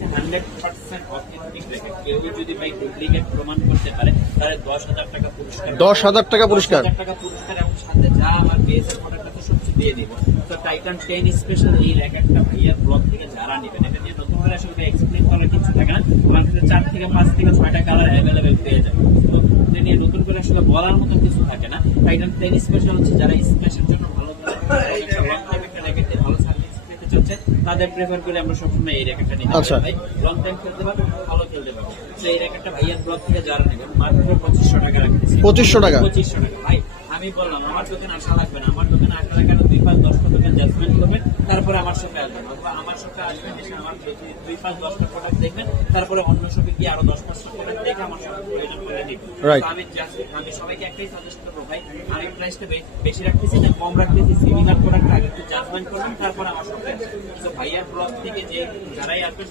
100% authentic রেখে কেউ যদি ভাই ডুপ্লিকেট প্রমাণ করতে পারে তাহলে 10,000 টাকা পুরস্কার, 10,000 টাকা পুরস্কার, 10,000 টাকা পুরস্কার এবং সাথে যা আমার বেসের প্রোডাক্ট আছে সব দিয়ে দিব। তো টাইটান 10 স্পেশাল এই র্যাকেটটা ভাইয়ার ব্লগ থেকে যারা নেবেন, এটা নিয়ে নতুন করে আসলে এক্সপ্লেইন করার কিছু থাকে না, আমার কাছে 4 থেকে 5 থেকে 6টা কালার অ্যাভেলেবেল পেয়ে যাবে। তো এটা নিয়ে নতুন করে আসলে বলার মতো কিছু থাকে না। টাইটান 10 স্পেশাল হচ্ছে যারা স্পেশাল জন্য ভালো একটা র্যাকেট ভালো সার্ভিস পেতে চাচ্ছে তাদের প্রেফার করে আমরা সবসময় এই র্যাকেটটা নিতে পারি। ভাই লং টাইম খেলতে পারবে, ভালো খেলতে পারবে। তো এই র্যাকেটটা ভাইয়ার ব্লগ থেকে যারা নেবেন মাত্র 2500 টাকা রাখতেছি। 2500 টাকা, 2500 টাকা। ভাই আমি বললাম আমার দোকানে আসা লাগবে না, আমার দোকানে আসা লাগবে না, 2-5-10টা দোকান জাজমেন্ট করবেন, তারপরে আমার সাথে আসবেন, অথবা আমার সাথে আসবেন এসে আমার 2-5-10টা প্রোডাক্ট দেখবেন, তারপরে অন্য শপে গিয়ে আরো 10-15টা প্রোডাক্ট দেখে আমার সাথে প্রয়োজন করে নিবেন। আমি সবাইকে একটাই সাজেস্ট করবো, ভাই আমি প্রাইসটা বেশি রাখতেছি না কম রাখতেছি, সিমিলার প্রোডাক্ট আগে একটু জাজমেন্ট করবেন, তারপরে আমার সাথে আসবেন। তো ভাইয়ার ব্লগ থেকে যে যারাই আসবেন